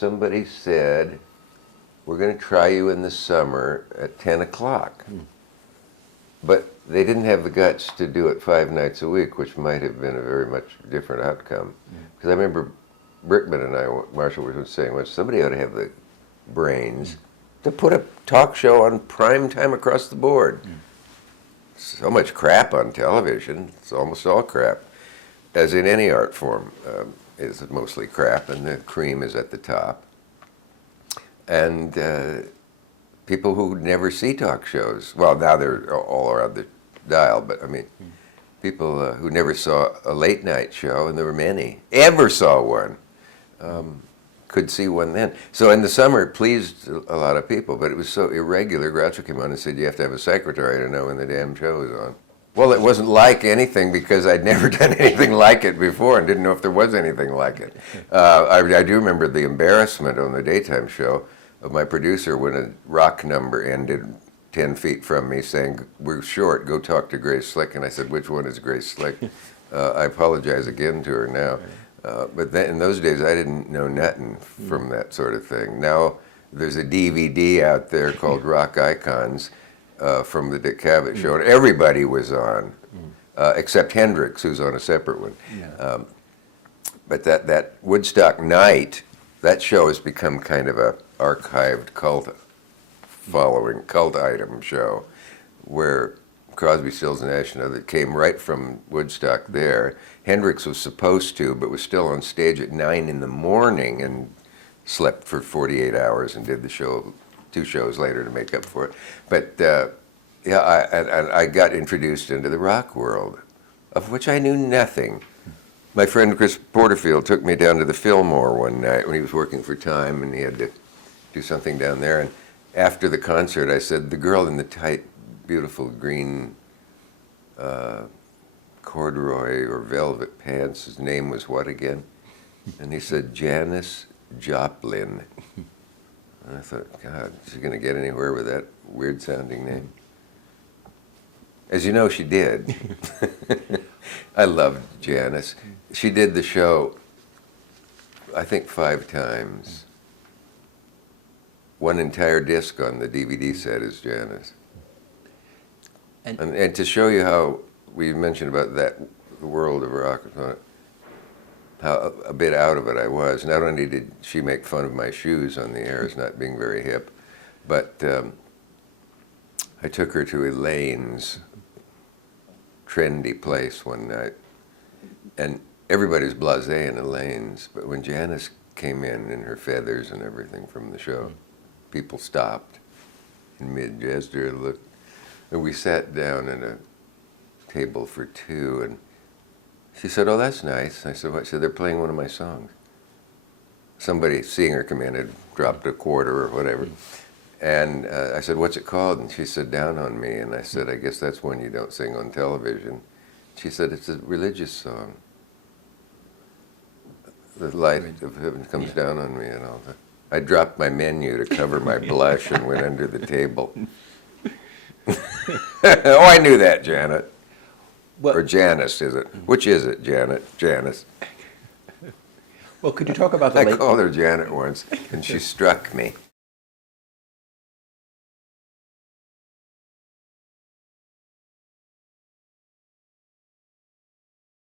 somebody said, we're going to try you in the summer at 10 o'clock. But they didn't have the guts to do it 5 nights a week, which might have been a very much different outcome. Because I remember Brickman and I, Marshall was saying, well, somebody ought to have the brains to put a talk show on prime time across the board. So much crap on television, it's almost all crap, as in any art form, is mostly crap, and the cream is at the top. And people who never see talk shows, well, now they're all around the dial, but I mean, people who never saw a late night show, and there were many, ever saw one, could see one then. So in the summer, it pleased a lot of people, but it was so irregular. Groucho came on and said, you have to have a secretary to know when the damn show is on. Well, it wasn't like anything because I'd never done anything like it before and didn't know if there was anything like it. I do remember the embarrassment on the daytime show of my producer when a rock number ended 10 feet from me saying, we're short, go talk to Grace Slick. And I said, which one is Grace Slick? I apologize again to her now. But then, in those days, I didn't know nothing from that sort of thing. Now, there's a DVD out there called Rock Icons from the Dick Cavett show, and everybody was on, except Hendrix, who's on a separate one. But that Woodstock night, that show has become kind of a archived cult item show, where Crosby, Stills, and Nash and others came right from Woodstock there. Hendrix was supposed to, but was still on stage at 9 in the morning and slept for 48 hours and did the show 2 shows later to make up for it. But yeah, I got introduced into the rock world, of which I knew nothing. My friend Chris Porterfield took me down to the Fillmore one night when he was working for Time, and he had to do something down there. And after the concert, I said, the girl in the tight, beautiful green corduroy or velvet pants, his name was what again? And he said, Janis Joplin. And I thought, God, is she going to get anywhere with that weird sounding name? As you know, she did. I loved Janis. She did the show, I think 5 times. One entire disc on the DVD set is Janis. And to show you how we mentioned about that, the world of rock, how a bit out of it I was. Not only did she make fun of my shoes on the air as not being very hip, but I took her to Elaine's trendy place one night, and everybody's blasé in Elaine's, but when Janis came in her feathers and everything from the show, people stopped in mid-gesture, looked, and we sat down at a table for 2, and she said, oh, that's nice. I said, what? She said, they're playing one of my songs. Somebody, seeing her come in, had dropped a quarter or whatever. And I said, what's it called? And she said, Down on Me. And I said, I guess that's one you don't sing on television. She said, it's a religious song. The light of heaven comes down on me and all that. I dropped my menu to cover my blush and went under the table. Oh, I knew that, Janet. Well, or Janice, is it? Which is it, Janet? Janice. Well, could you talk about the I called her Janet once, and she struck me.